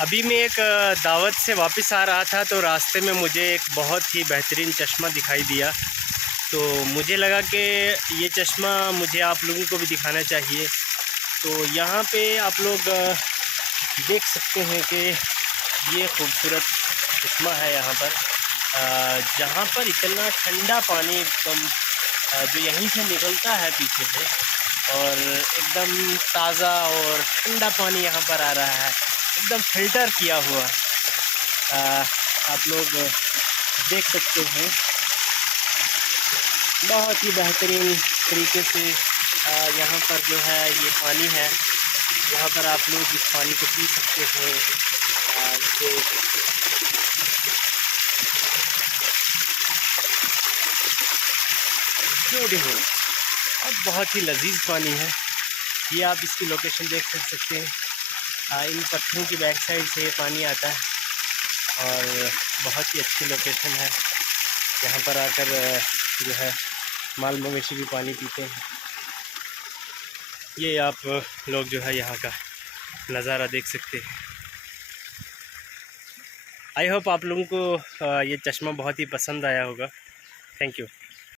अभी मैं एक दावत से वापस आ रहा था तो रास्ते में मुझे एक बहुत ही बेहतरीन चश्मा दिखाई दिया। तो मुझे लगा कि ये चश्मा मुझे आप लोगों को भी दिखाना चाहिए। तो यहाँ पे आप लोग देख सकते हैं कि ये खूबसूरत चश्मा है यहाँ पर, जहाँ पर इतना ठंडा पानी एकदम जो यहीं से निकलता है पीछे से, और एकदम ताज़ा और ठंडा पानी यहाँ पर आ रहा है, एकदम फ़िल्टर किया हुआ। आप लोग देख सकते हैं बहुत ही बेहतरीन तरीके से यहाँ पर जो है ये पानी है। यहाँ पर आप लोग इस पानी को पी सकते हैं। इससे ब्यूटीफुल और बहुत ही लजीज पानी है। ये आप इसकी लोकेशन देख सकते हैं। इन पत्थरों की बैक साइड से ये पानी आता है और बहुत ही अच्छी लोकेशन है। यहाँ पर आकर जो है माल मवेशी भी पानी पीते हैं। ये आप लोग जो है यहाँ का नज़ारा देख सकते हैं। आई होप आप लोगों को ये चश्मा बहुत ही पसंद आया होगा। Thank you.